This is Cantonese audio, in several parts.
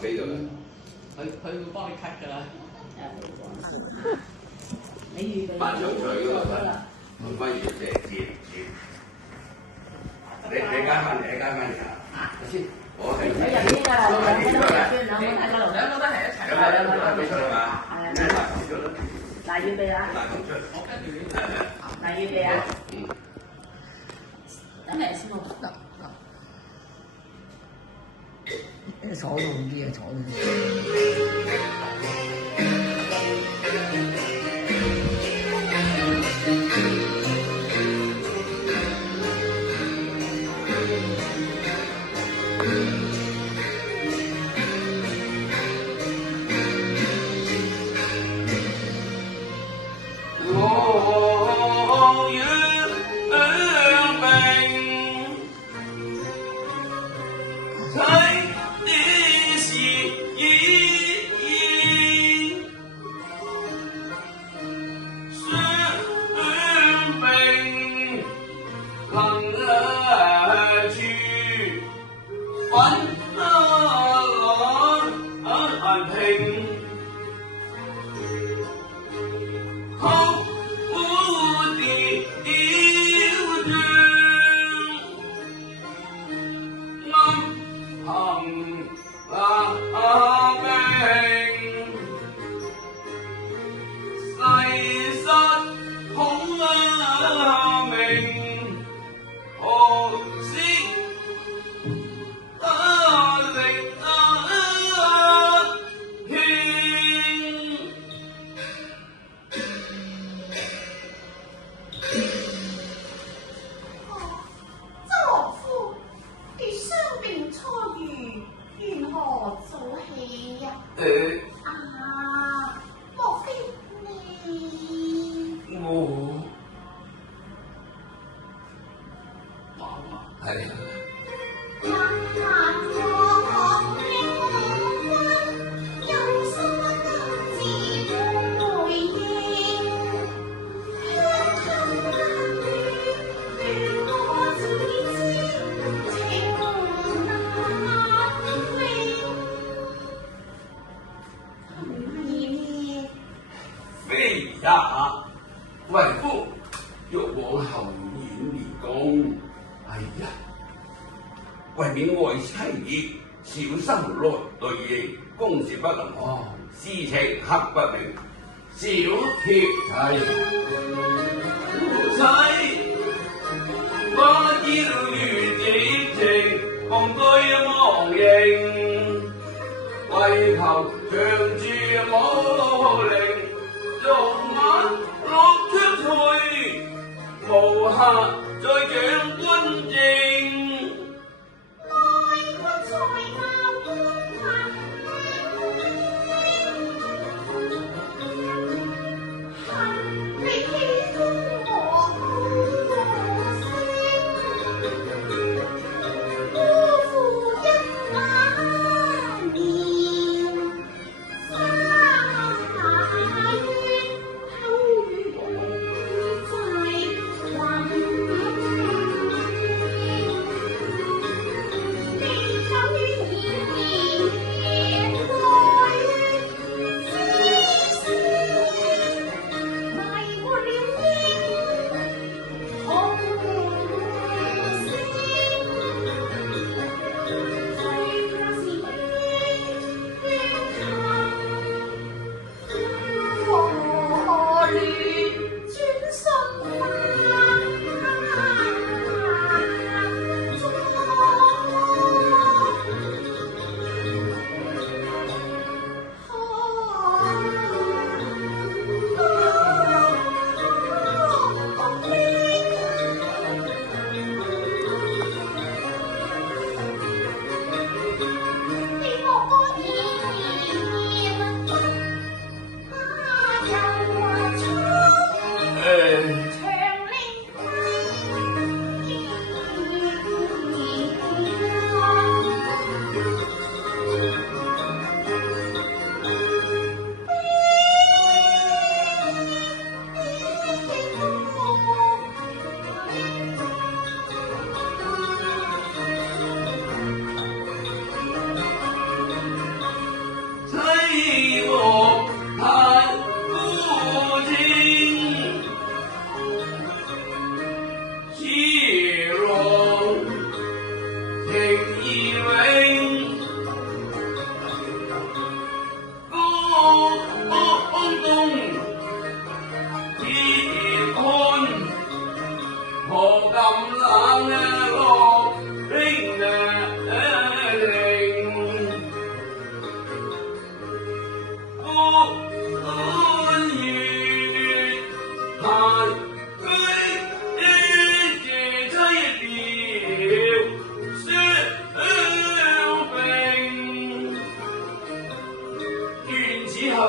飛咗啦。佢會幫你 cut 㗎啦。你預備扮上菜嗰個啦，唔關事，接。你加翻先。我係喺入邊㗎啦，兩個都係兩個睇嗰度，兩個都係一齊。兩個俾出嚟嘛？係啊。咩大講出啦？嗱，預備啦。大講出。我跟住呢嗱，預備啊。等嚟先我得。坐到啲啊，坐到啲。為夫欲往後院練功。哎呀，為免愛妻小心來對應，公事不能忘，事情刻不明。小妾妻，我知道如此情，共對忘形，為求長住武陵，用晚落出去，無暇再掌軍政。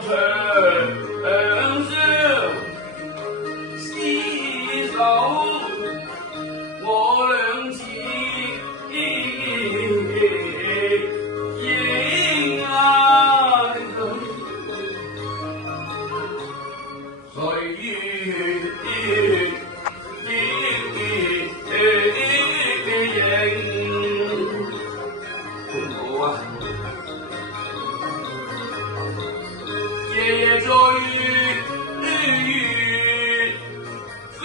長相廝守，我倆似鷹眼。歲月夜夜在月飛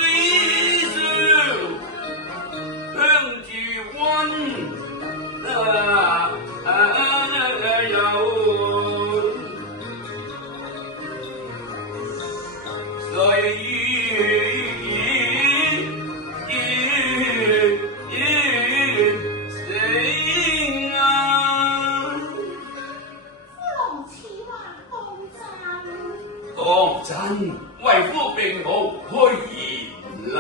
上，向住溫柔。歲月當真為夫並無虛言啦。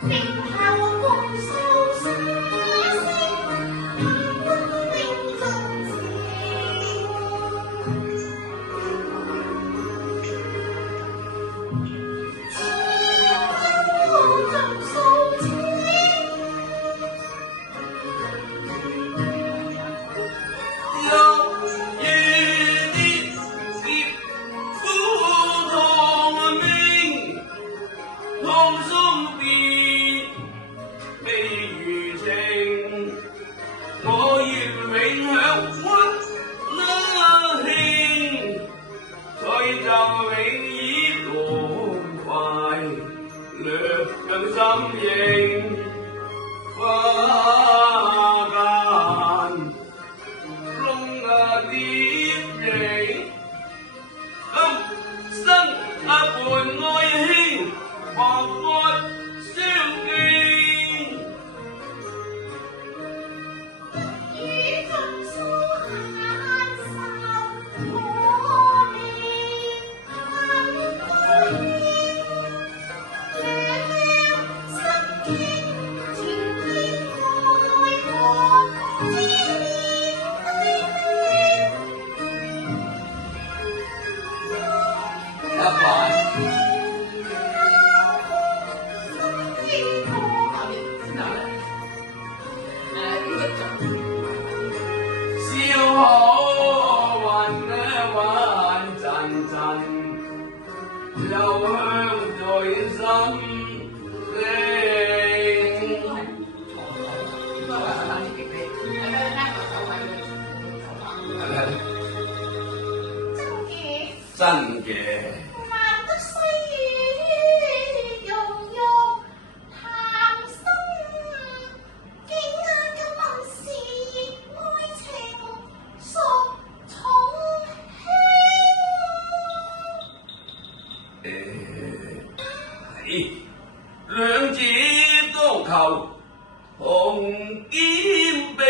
並後共數沙聲，溫馨中心應花間，窿疊影，今生伴愛卿，白髮相見。與盡數限愁可憐，又香在心聲，真嘅。難得歲月融融談心，驚訝今是愛情屬重輕。兩子當求同肩並，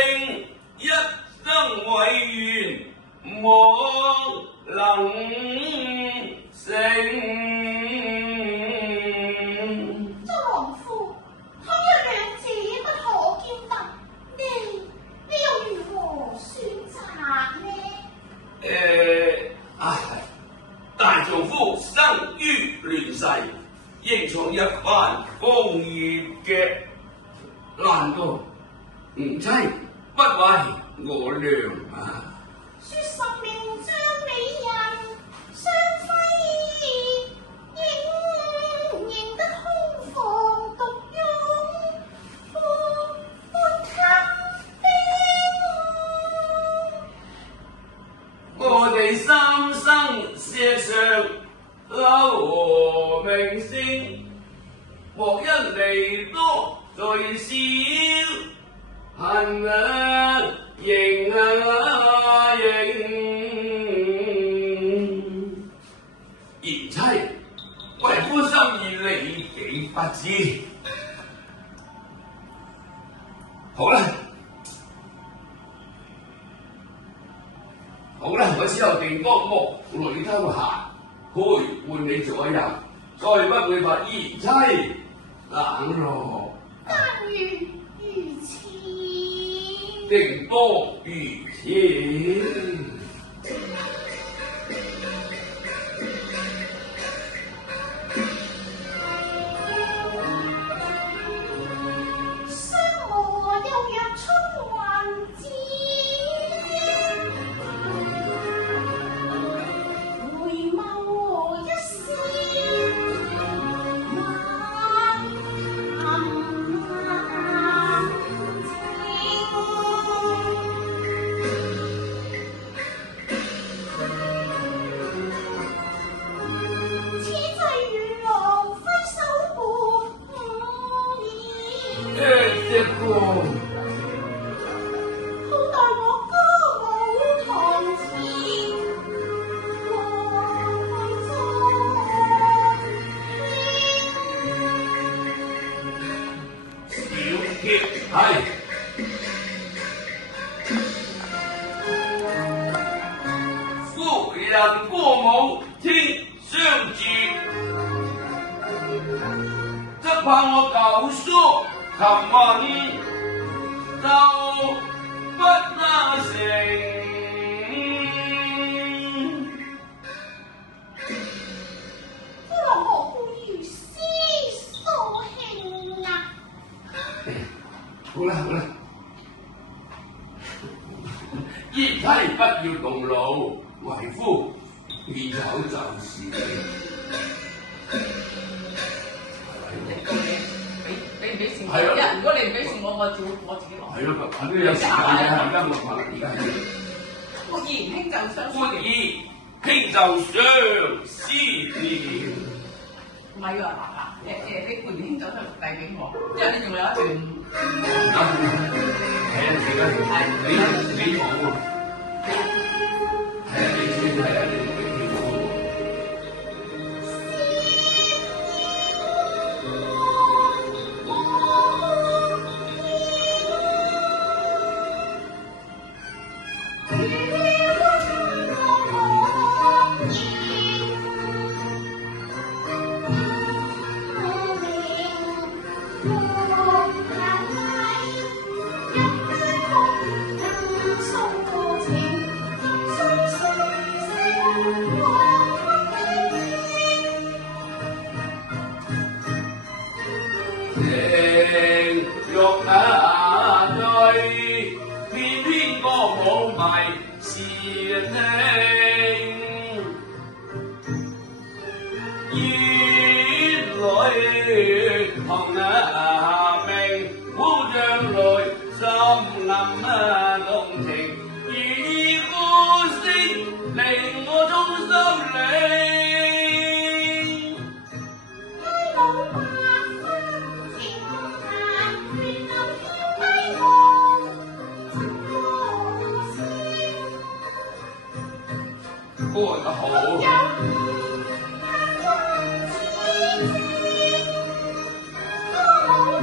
一生委願莫能成。周郎夫，倘若兩子不可兼得，你又如何選擇呢？大丈夫生於亂世，應從一番風月嘅，難道吾妻不為我娘啊？說十名將美人相輝映，認得空房獨擁半給我哋三生石上留名聲，莫因離多最少，恨認賢妻為夫心意你幾不知。好啦，我之後定當木裏偷閒，陪伴你左右，再不會怕賢妻冷落。但願如此。定多如此。相和又若春還至，回眸一笑，淡淡情。此際與郎揮手伴舞年。這個好待我歌舞堂前，黃小妾係夫人歌舞天相接，則怕我舊書琴韻就不得成。夫郎何故如斯掃興啊？好啦好啦，義妻不要動怒，為夫獻酒就是了。一個你俾唔俾錢我？係啊如果你唔俾錢我自己攞。係咯，反正有時間嘅，而家我話而家係歡迎輕就相思。歡迎輕就相思了。唔係喎，你半年輕就相遞俾我，因為你仲有一段。係啊，而家你講喎，係啊，你係啊，你講喎。情欲醉，偏偏歌舞迷是聽。煙裏同明，苦將淚，心臨動情，如歌聲令我衷心領。歌得好。歌舞